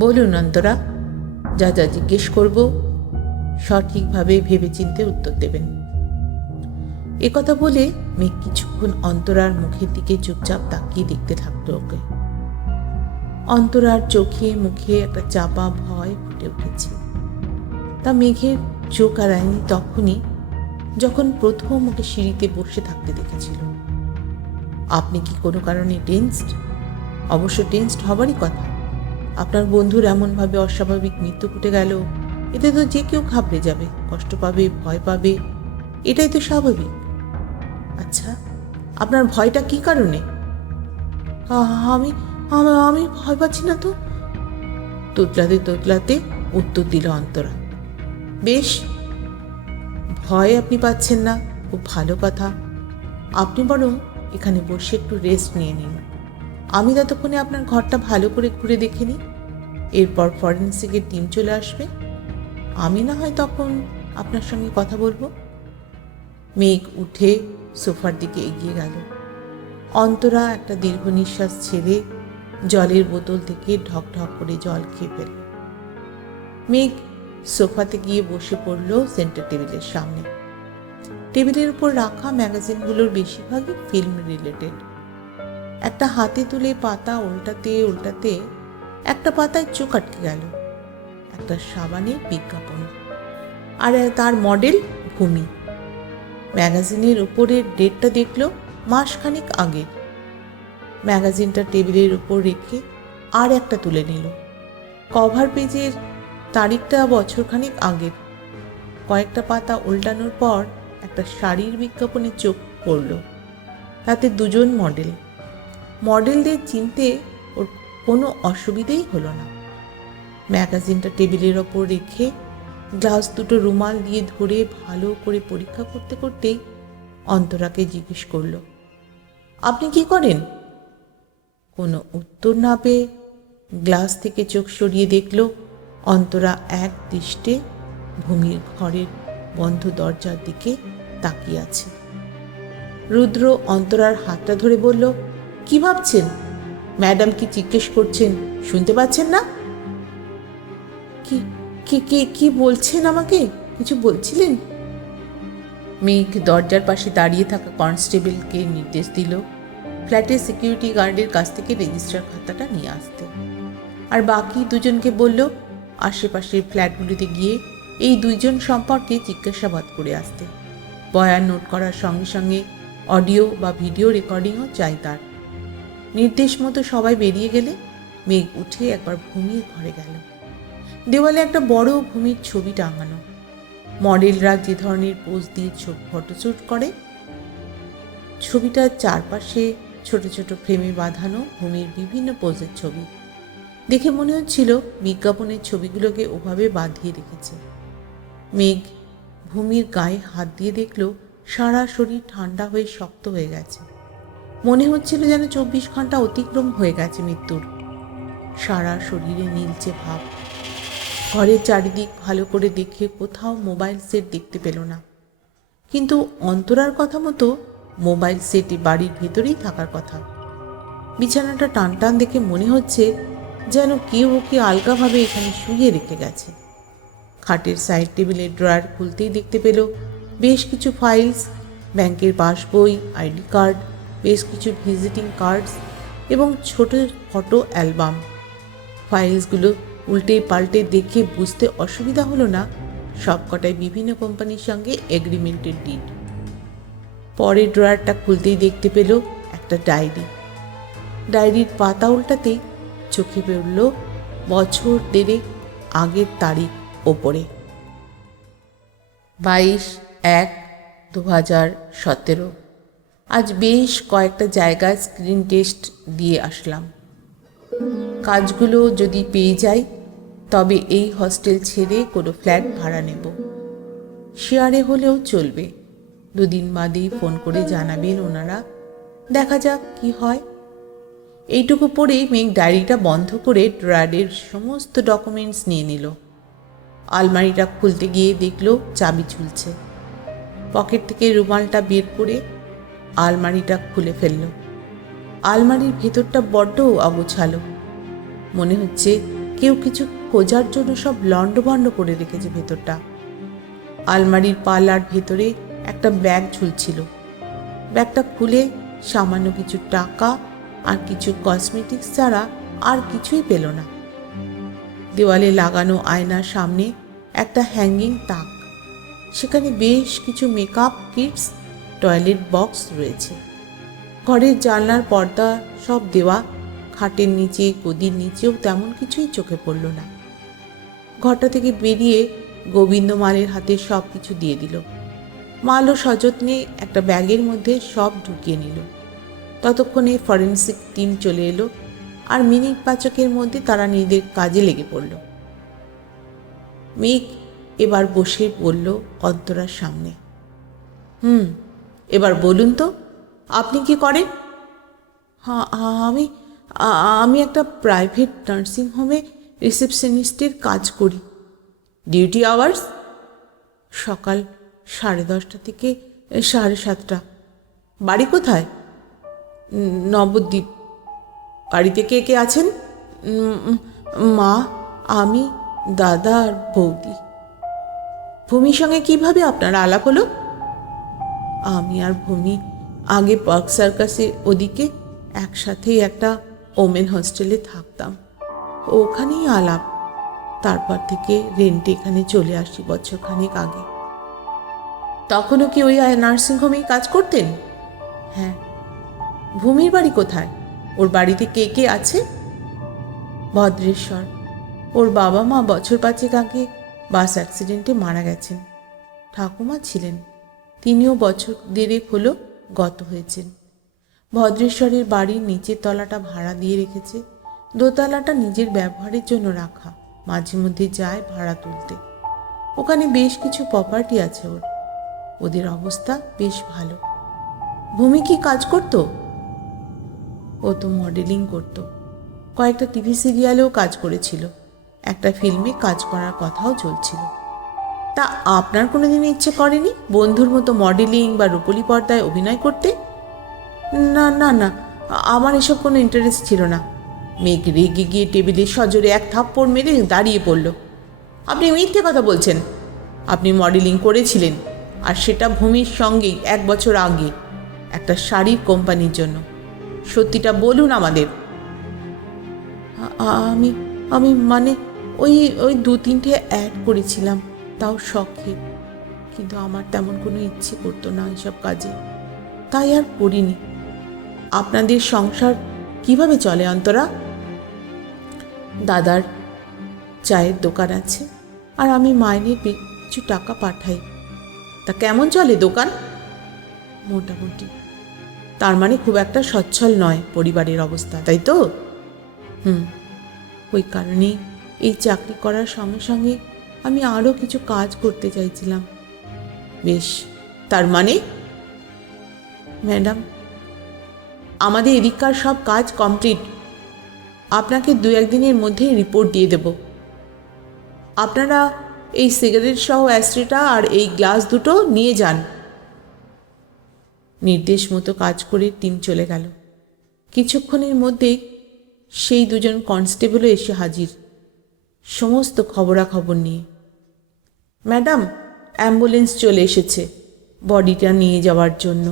বলুন অন্তরা, যা যা জিজ্ঞেস করব, সঠিকভাবে ভেবেচিন্তে উত্তর দেবেন। একথা বলে মেঘ কিছুক্ষণ অন্তরার মুখের দিকে চুপচাপ তাকিয়ে দেখতে থাকল ওকে। অন্তরার চোখে মুখে একটা চাপা ভয় ফুটে উঠেছে। তা মেঘের চোখ আড়ায়নি তখনই যখন প্রথম ওকে সিঁড়িতে বসে থাকতে দেখেছিল। আপনি কি কোনো কারণে টেন্সড? অবশ্য টেন্সড হবারই কথা। আপনার বন্ধুর এমনভাবে অস্বাভাবিক মৃত্যু ঘটে গেল, এতে তো যে কেউ ঘাবড়ে যাবে, কষ্ট পাবে, ভয় পাবে, এটাই তো স্বাভাবিক। আচ্ছা আপনার ভয়টা কি কারণে? আমি, আমি- ভয় পাচ্ছি না তো। তোতলাতে তোতলাতে উত্তর দিল অন্তরা। বেশ, ভয় আপনি পাচ্ছেন না, খুব ভালো কথা। আপনি বরং এখানে বসে একটু রেস্ট নিয়ে নিন। আমি ততক্ষণে আপনার ঘরটা ভালো করে ঘুরে দেখে নিই। এরপর ফরেন্সিকের টিম চলে আসবে। আমি না হয় তখন আপনার সঙ্গে কথা বলব। মেঘ উঠে সোফার দিকে এগিয়ে গেল। অন্তরা একটা দীর্ঘ নিঃশ্বাস ছেড়ে জলের বোতল থেকে ঢক ঢক করে জল খেয়ে ফেলল। মেঘ সোফাতে গিয়ে বসে পড়ল সেন্টার টেবিলের সামনে। টেবিলের উপর রাখা ম্যাগাজিনগুলোর বেশিরভাগই ফিল্ম রিলেটেড একটা হাতে তুলে পাতা উল্টাতে উল্টাতে একটা পাতায় চোখ আটকে গেল। একটা সাবানের বিজ্ঞাপন। আর তার মডেল ভূমি। ম্যাগাজিনের উপরের ডেটটা দেখল মাসখানেক আগের ম্যাগাজিনটা টেবিলের উপর রেখে আর একটা তুলে নিল। কভার পেজের তারিখটা বছরখানেক আগের। কয়েকটা পাতা উল্টানোর পর একটা শাড়ির বিজ্ঞাপনে চোখ পড়ল। তাতে দুজন মডেল। মডেলদের চিনতে ওর কোনো অসুবিধেই হলো না। ম্যাগাজিনটা টেবিলের ওপর রেখে গ্লাস দুটো রুমাল দিয়ে ধরে ভালো করে পরীক্ষা করতে করতেই অন্তরাকে জিজ্ঞেস করল, আপনি কি করেন? কোনো উত্তর না পেয়ে গ্লাস থেকে চোখ সরিয়ে দেখল, অন্তরা এক দৃষ্টে ভূমির ঘরের বন্ধ দরজার দিকে তাকিয়ে আছে। রুদ্র অন্তরার হাতটা ধরে বলল কি ভাবছেন? ম্যাডাম কি জিজ্ঞেস করছেন? শুনতে পাচ্ছেন না? কি কি কি বলছেন আমাকে? কিছু বলছিলেন? মেঘ দরজার পাশে দাঁড়িয়ে থাকা কনস্টেবলকে নির্দেশ দিল, ফ্ল্যাটের সিকিউরিটি গার্ডের কাছ থেকে রেজিস্টার খাতাটা নিয়ে আসতে। আর বাকি দুজনকে বলল, আশেপাশের ফ্ল্যাটগুলিতে গিয়ে এই দুইজন সম্পর্কে জিজ্ঞাসাবাদ করে আসতে। বয়ান নোট করার সঙ্গে সঙ্গে অডিও বা ভিডিও রেকর্ডিংও চাই তার। নির্দেশ মতো সবাই বেরিয়ে গেলে মেঘ উঠে একবার ভূমির ঘরে গেল। দেওয়ালে একটা বড় ভূমির ছবি টাঙানো। মডেলরা যে ধরনের পোজ দিয়ে ফটোশ্যুট করে, ছবিটার চারপাশে ছোট ছোট ফ্রেমে বাঁধানো ভূমির বিভিন্ন পোজের ছবি। দেখে মনে হচ্ছিল বিজ্ঞাপনের ছবিগুলোকে ওভাবে বাঁধিয়ে রেখেছে। মেঘ ভূমির গায়ে হাত দিয়ে দেখল সারা শরীর ঠান্ডা হয়ে শক্ত হয়ে গেছে। মনে হচ্ছিল যেন চব্বিশ ঘণ্টা অতিক্রম হয়ে গেছে মৃত্যুর। সারা শরীরে নীলচে ভাব। ঘরের চারিদিক ভালো করে দেখে কোথাও মোবাইল সেট দেখতে পেল না। কিন্তু অন্তরার কথা মতো মোবাইল সেটই বাড়ির ভেতরেই থাকার কথা। বিছানাটা টান টান দেখে মনে হচ্ছে যেন কেউ ওকে আলগাভাবে এখানে শুয়ে রেখে গেছে। খাটের সাইড টেবিলের ড্রয়ার খুলতেই দেখতে পেল বেশ কিছু ফাইলস ব্যাংকের পাসবই আইডি কার্ড বেশ কিছু ভিজিটিং কার্ডস এবং ছোট ফটো অ্যালবাম ফাইলসগুলো উল্টে পাল্টে দেখে বুঝতে অসুবিধা হলো না, সবকটাই বিভিন্ন কোম্পানির সঙ্গে এগ্রিমেন্টের ডিড পরের ড্রয়ারটা খুলতেই দেখতে পেল একটা ডায়েরি ডায়েরির পাতা উল্টাতেই চোখে পড়ল বছর দেড়েক আগের তারিখ ওপরে। বাইশ এক দু হাজার সতেরো। আজ বেশ কয়েকটা জায়গায় স্ক্রিন টেস্ট দিয়ে আসলাম। কাজগুলো যদি পেয়ে যাই, তবে এই হস্টেল ছেড়ে কোনো ফ্ল্যাট ভাড়া নেব। শেয়ারে হলেও চলবে। দুদিন বাদেই ফোন করে জানাবেন ওনারা। দেখা যাক কি হয়। এইটুকু পরেই মেঘ ডায়েরিটা বন্ধ করে ড্রয়ারের সমস্ত ডকুমেন্টস নিয়ে নিল। আলমারিটা খুলতে গিয়ে দেখল চাবি ঝুলছে। পকেট থেকে রুমালটা বের করে আলমারিটা খুলে ফেলল। আলমারির ভেতরটা বড্ড অগোছালো। মনে হচ্ছে কেউ কিছু খোঁজার জন্য সব লণ্ডভণ্ড করে রেখেছে ভেতরটা। আলমারির পাল্লার ভেতরে একটা ব্যাগ ঝুলছিল। ব্যাগটা খুলে সামান্য কিছু টাকা আর কিছু কসমেটিক্স ছাড়া আর কিছুই পেল না। দেওয়ালে লাগানো আয়নার সামনে একটা হ্যাঙ্গিং তাক। সেখানে বেশ কিছু মেকআপ কিটস টয়লেট বক্স রয়েছে। ঘরের জানলার পর্দা সব দেওয়া, খাটের নিচে, গদির নিচেও তেমন কিছুই চোখে পড়ল না। ঘরটা থেকে বেরিয়ে গোবিন্দ মালের হাতে সব কিছু দিয়ে দিল। মালও সযত্নে একটা ব্যাগের মধ্যে সব ঢুকিয়ে নিল। ততক্ষণে ফরেন্সিক টিম চলে এলো আর মিনিট পাঁচকের মধ্যে তারা নিজেদের কাজে লেগে পড়ল। মেঘ এবার বসে বলল অন্তরার সামনে। হুম এবার বলুন তো, আপনি কি করেন? হ্যাঁ আমি আমি একটা প্রাইভেট নার্সিং হোমে রিসেপশনিস্টের কাজ করি। Duty hours? সকাল সাড়ে দশটা থেকে সাড়ে সাতটা। বাড়ি কোথায়? নবদ্বীপ। বাড়িতে কে কে আছেন? মা, আমি, দাদা আর বৌদি। ভূমির সঙ্গে কীভাবে আপনার আলাপ হলো? আমি আর ভূমি আগে পার্ক সার্কাসে ওদিকে একসাথেই একটা ওমেন হোস্টেলে থাকতাম। ওখানেই আলাপ। তারপর থেকে রেন্ট এখানে চলে আসি বছরখানেক আগে। তখনও কি ওই নার্সিংহোমেই কাজ করতেন? হ্যাঁ। ভূমির বাড়ি কোথায়? ওর বাড়িতে কে কে আছে? ভদ্রেশ্বর। ওর বাবা মা বছর পাঁচেক আগে বাস অ্যাক্সিডেন্টে মারা গেছেন। ঠাকুমা ছিলেন। তিনিও বছর দেড়েক হলো গত হয়েছেন। ভদ্রেশ্বরের বাড়ির নিচের তলাটা ভাড়া দিয়ে রেখেছে। দোতলাটা নিজের ব্যবহারের জন্য রাখা। মাঝে মধ্যে যায় ভাড়া তুলতে। ওখানে বেশ কিছু প্রপার্টি আছে ওর। ওদের অবস্থা বেশ ভালো। ভূমি কি কাজ করতো? ও তো মডেলিং করত। কয়েকটা টিভি সিরিয়ালেও কাজ করেছিল। একটা ফিল্মে কাজ করার কথাও চলছিল। তা আপনার কোনো কোনোদিন ইচ্ছে করেনি বন্ধুর মতো মডেলিং বা রূপলি পর্দায় অভিনয় করতে? না না না, আমার এসব কোনো ইন্টারেস্ট ছিল না। মেঘ রেগে গিয়ে টেবিলে সজোরে এক থাপ্পড় মেরে দাঁড়িয়ে পড়ল। আপনি মিথ্যে কথা বলছেন। আপনি মডেলিং করেছিলেন, আর সেটা ভূমির সঙ্গেই এক বছর আগে, একটা শাড়ির কোম্পানির জন্য। সত্যিটা বলুন আমাদের। আমি আমি মানে ওই ওই দু তিনটে অ্যাড করেছিলাম। তাও শখে, কিন্তু আমার তেমন কোনো ইচ্ছে করতো না এসব কাজে। তাই আর করিনি। আপনাদের সংসার কীভাবে চলে, অন্তরা? দাদার চায়ের দোকান আছে, আর আমি মাইনে কিছু টাকা পাঠাই। তা কেমন চলে দোকান? মোটামুটি। তার মানে খুব একটা সচ্ছল নয় পরিবারের অবস্থা, তাই তো? হুম। ওই কারণেই এই চাকরি করার সঙ্গে সঙ্গে আমি আরও কিছু কাজ করতে চাইছিলাম। বেশ, তার মানে? ম্যাডাম, আমাদের এদিককার সব কাজ কমপ্লিট। আপনাকে দু একদিনের মধ্যেই রিপোর্ট দিয়ে দেব। আপনারা এই সিগারেট সহ অ্যাস্ট্রেটা আর এই গ্লাস দুটো নিয়ে যান। নির্দেশ মতো কাজ করে টিম চলে গেল। কিছুক্ষণের মধ্যেই সেই দুজন কনস্টেবলও এসে হাজির। সমস্ত খবরাখবর নিয়ে। ম্যাডাম অ্যাম্বুলেন্স চলে এসেছে বডিটা নিয়ে যাওয়ার জন্য।